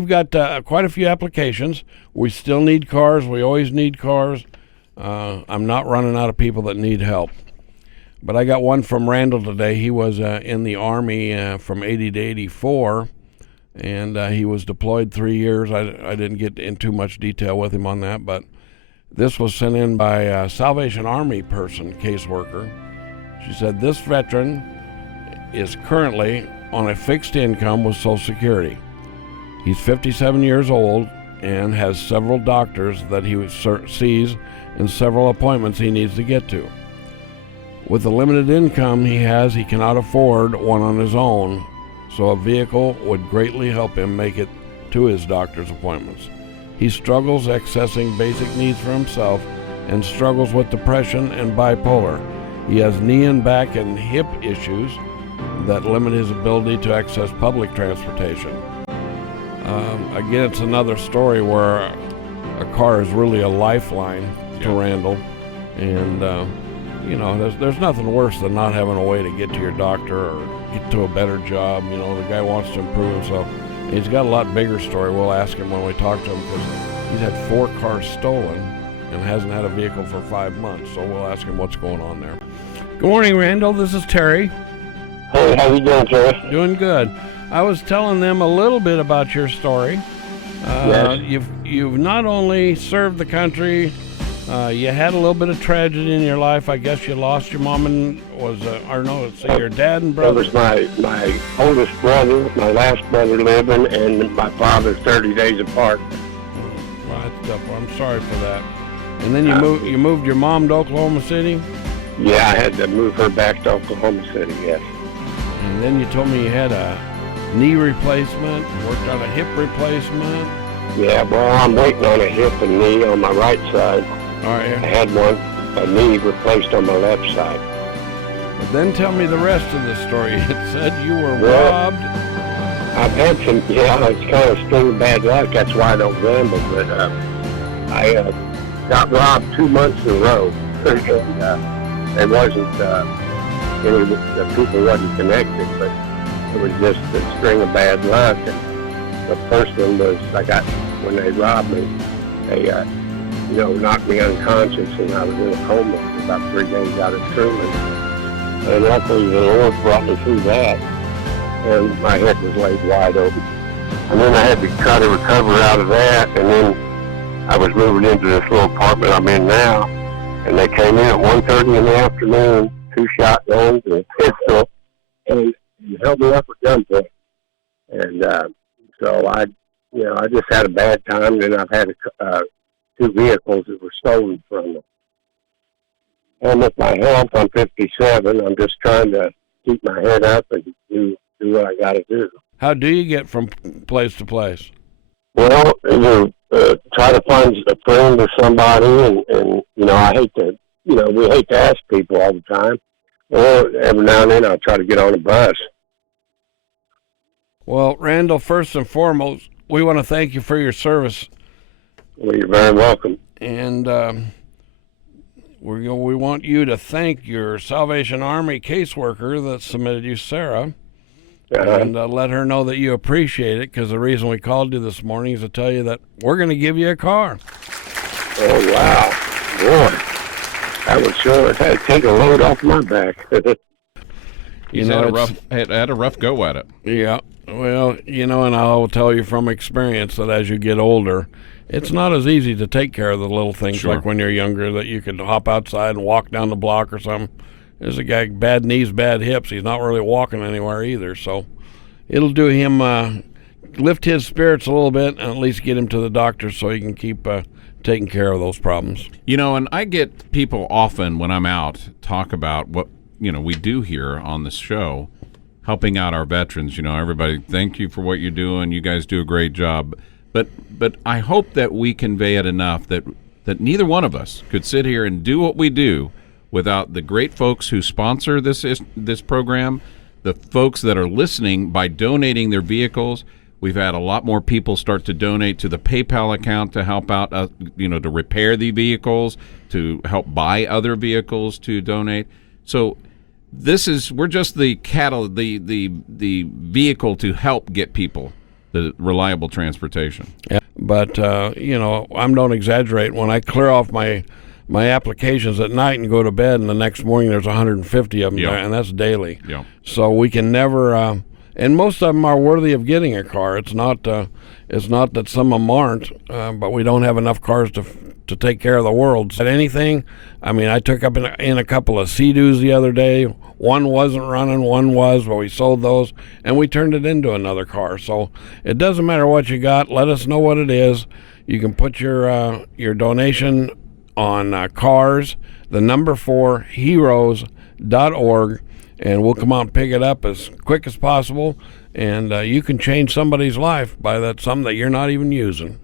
we've got quite a few applications. We still need cars. We always need cars. I'm not running out of people that need help. But I got one from Randall today. He was in the Army from 80 to 84, and he was deployed 3 years. I didn't get in too much detail with him on that, but this was sent in by a Salvation Army person, caseworker. She said this veteran is currently on a fixed income with Social Security. He's 57 years old and has several doctors that he sees and several appointments he needs to get to. With the limited income he has, he cannot afford one on his own, so a vehicle would greatly help him make it to his doctor's appointments. He struggles accessing basic needs for himself and struggles with depression and bipolar. He has knee and back and hip issues that limit his ability to access public transportation. Again, it's another story where a car is really a lifeline to Randall, and there's nothing worse than not having a way to get to your doctor or get to a better job. The guy wants to improve himself. He's got a lot bigger story. We'll ask him when we talk to him, because he's had 4 cars stolen and hasn't had a vehicle for 5 months. So we'll ask him what's going on there. Good morning, Randall. This is Terry. Hey, how you doing, Terry? Doing good. I was telling them a little bit about your story. Yes. You've not only served the country, you had a little bit of tragedy in your life. I guess you lost your mom and your dad and brother. That was my oldest brother, my last brother living, and my father 30 days apart. Well, I'm sorry for that. And then you moved your mom to Oklahoma City? Yeah, I had to move her back to Oklahoma City, yes. And then you told me you had a knee replacement, worked on a hip replacement. Yeah, well, I'm waiting on a hip and knee on my right side. All right. I had a knee replaced on my left side. But then tell me the rest of the story. It said you were robbed. I've had some, it's kind of string of bad luck. That's why I don't gamble. But I got robbed 2 months in a row. And it wasn't, the people wasn't connected, but it was just a string of bad luck. And the first one was, when they robbed me, they, knocked me unconscious, and I was in a coma for about 3 days out of Truman. And luckily the Lord brought me through that, and my head was laid wide open. And then I had to try to recover out of that, and then I was moving into this little apartment I'm in now, and they came in at 1:30 in the afternoon, 2 shotguns and a pistol, and held me up with gunpoint. And so I just had a bad time, and I've had 2 vehicles that were stolen from me. And with my health, I'm 57. I'm just trying to keep my head up and do what I got to do. How do you get from place to place? Well, try to find a friend or somebody, and I hate to, we hate to ask people all the time. Or every now and then I'll try to get on a bus. Well, Randall, first and foremost, we want to thank you for your service. Well, you're very welcome. And we want you to thank your Salvation Army caseworker that submitted you, Sarah, and let her know that you appreciate it, because the reason we called you this morning is to tell you that we're going to give you a car. Oh, wow. Boy, that would sure take a load off my back. Had a rough go at it. Yeah. Well, and I'll tell you from experience that as you get older, it's not as easy to take care of the little things like when you're younger, that you could hop outside and walk down the block or something. There's a guy, bad knees, bad hips. He's not really walking anywhere either. So it'll do him, lift his spirits a little bit, and at least get him to the doctor so he can keep taking care of those problems. And I get people often when I'm out talk about what, we do here on this show, helping out our veterans. Everybody, thank you for what you're doing. You guys do a great job. But I hope that we convey it enough that neither one of us could sit here and do what we do without the great folks who sponsor this program, the folks that are listening by donating their vehicles. We've had a lot more people start to donate to the PayPal account to help out, to repair the vehicles, to help buy other vehicles, to donate. So we're just the vehicle to help get people the reliable transportation. Yeah. But I don't exaggerate. When I clear off my applications at night and go to bed, and the next morning there's 150 of them Yeah. there, and that's daily. Yeah. So we can never, and most of them are worthy of getting a car. It's not that some of them aren't, but we don't have enough cars to take care of the world. But anything, I mean, I took up in a couple of Sea-Doos the other day. One wasn't running, one was, but we sold those, and we turned it into another car. So it doesn't matter what you got. Let us know what it is. You can put your donation on cars, the number 4 heroes.org, and we'll come out and pick it up as quick as possible. And you can change somebody's life by that something that you're not even using.